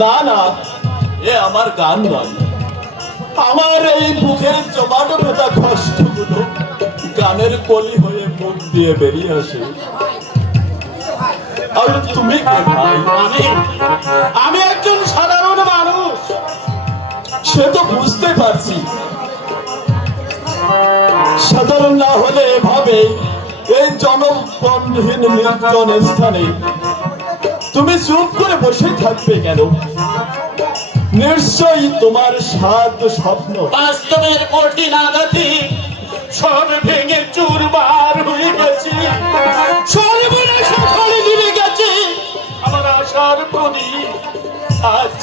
না না, এ আমার গান নয়। আমার এই বুকের জমানো ভেতা কষ্টগুলো গানের কলি হয়ে মুখ দিয়ে বেরিয়ে আসে। আর তুমি কে ভাই? আমি একজন সাধারণ মানুষ। সে তো বুঝতে পারছি। সাধারণ না হলে এভাবে এই জনবন্ধহীন নির্জন স্থানে তুমি চুপ করে বসে থাকবে কেন? নিশ্চয়ই তোমার সাত স্বপ্ন বাস্তবের কঠিন আঘাতে সব ভেঙে চুরমার হয়ে গেছে। সর্বনাশ ফলে নিভে গেছে আমার আশার প্রদীপ। আজ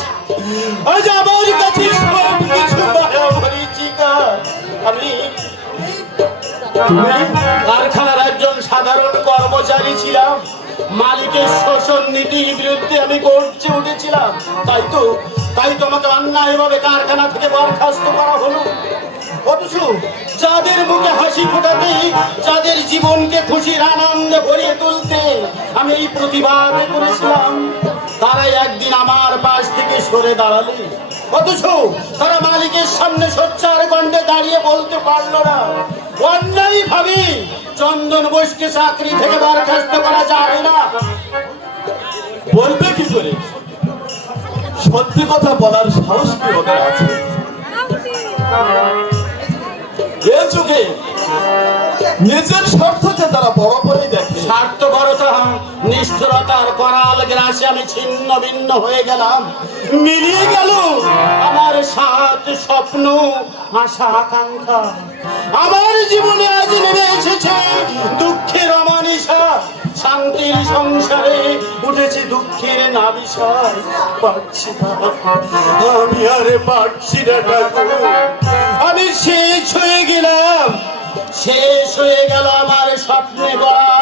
আজ আমার কাছে সব কিছু মায়া মরীচিকা। আমি কারখানার একজন সাধারণ কর্মচারী ছিলাম। মালিকের শোষণ নীতির বিরুদ্ধে আমি গর্জে উঠেছিলাম। তাই তো আমাকে অন্যায়ভাবে কারখানা থেকে বরখাস্ত করা হলো। অথচ যাদের মুখে হাসি ফোটাতে, যাদের জীবনকে খুশির আনন্দে ভরিয়ে তুলতে আমি এই প্রতিবাদ করেছিলাম, তারাই একদিন আমার পাশ থেকে সরে দাঁড়ালে। অথচ তারা মালিকের সামনে সোচ্চার কণ্ঠে দাঁড়িয়ে বলতে পারলো না অন্যায় ভাবে চন্দন বোসকে চাকরি থেকে বরখাস্ত করা যাবে না। বলবে কি করে? সত্যি কথা বলার সাহস কি ওদের আছে? এ যুগে নিজের স্বার্থকে তারা বড় করে দেখে। স্বার্থপরতা, নিষ্ঠুরতার করাল গ্রাসে আমি ছিন্ন ভিন্ন হয়ে গেলাম। মিলিয়ে গেল আমার সাত স্বপ্ন, আশা, আকাঙ্ক্ষা। আমার জীবনে আজ নেমে এসেছে দুঃখের অমানিসা। শান্তির সংসারে উঠেছে দুঃখের নাবিসার। পারছি না, আমি আরে পারছি না ঠাকুর। আমি শেষ হয়ে গেলাম। শেষ হয়ে গেল আমার স্বপ্নে গড়া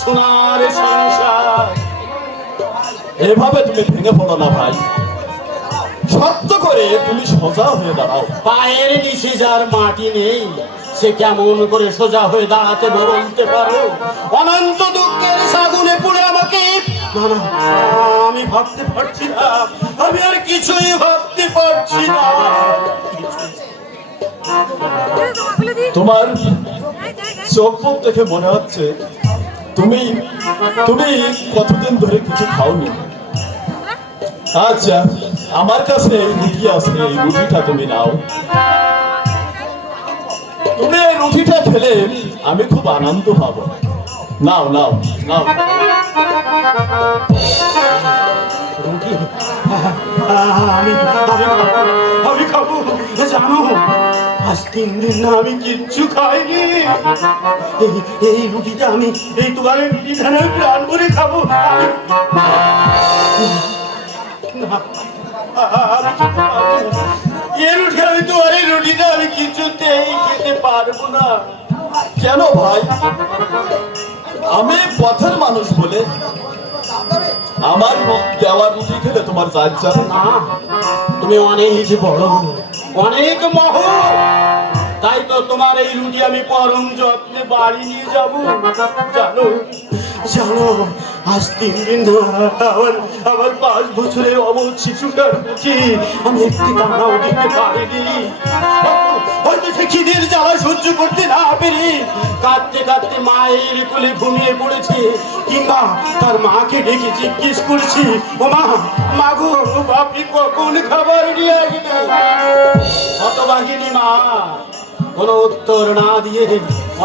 সোনার সংসার। এভাবে তুমি ভেঙে পড়ো না ভাই। সত্য করে তুমি সোজা হয়ে দাঁড়াও। পায়ের নিচে যার মাটি নেই সে কেমন করে সোজা হয়ে দাঁড়াতে বলতে পারো? অনন্ত দুঃখের সাগুনে পুড়ে আমাকে না না, আমি ভাবতে পারছি না। আমি আর কিছুই ভাবতে পারছি না। তোমার চোখ মুখ দেখে মনে হচ্ছে তুমি তুমি কতদিন ধরে কিছু খাওনি। আচ্ছা, আমার কাছে এই রুটি আছে, এই রুটিটা তুমি নাও। তুমি এই রুটিটা খেলে আমি খুব আনন্দ পাবো। নাও নাও নাও। রুটি আমি খাবো। জানো, আজ 3 দিন না আমি কিচ্ছু খাইনি। এই রুটিটা আমি এই তোমার রুটিটা আমি প্রাণ ভরে খাবো। এই রুটিটা আমি কিছুতেই খেতে পারবো না। কেন ভাই? আমি পথের মানুষ বলে আমার দেওয়ার রুটি খেলে তোমার যাচ্ছে না, তুমি অনেক বড়, অনেক মহৎ। তাই তো তোমার এই রুটি আমি পরম যত্নে বাড়ি নিয়ে যাবো। জানো জানো, আজ 3 দিন আমার 5 বছরের অবধ শিশুটার মুখে আমি একটি দানাও দিতে পারিনি। হয়তো সে খিদের জ্বালা সহ্য করতে না পেরে কাঁদতে কাঁদতে মায়ের কোলে ঘুমিয়ে পড়েছে, কিংবা তার মাকে ডেকে জিজ্ঞেস করছি, ও মা, মাগো আপনি কখন খাবার নিয়ে আসবেন? হতভাগিনী মা কোনো উত্তর না দিয়ে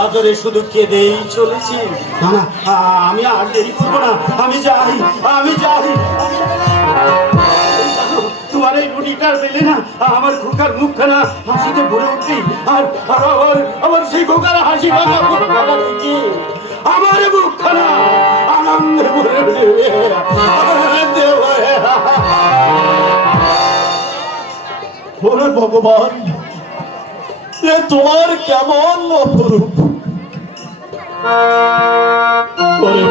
অজরে শুধু কেঁদেই চলেছি। না না, আমি আর দেরি করবো না, আমি যাই। তোমার এই রুটিটার পেলে না আমার খোকার মুখখানা হাসিতে ভরে উঠবি। আর আমার সেই খোকার হাসি ভাঙা দেখি আমার মুখখানা আনন্দে ভরে উঠবে। ওরে ভগবান, এ তোমার কেমন অপরূপ! ওরে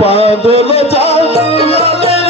পাগল জালের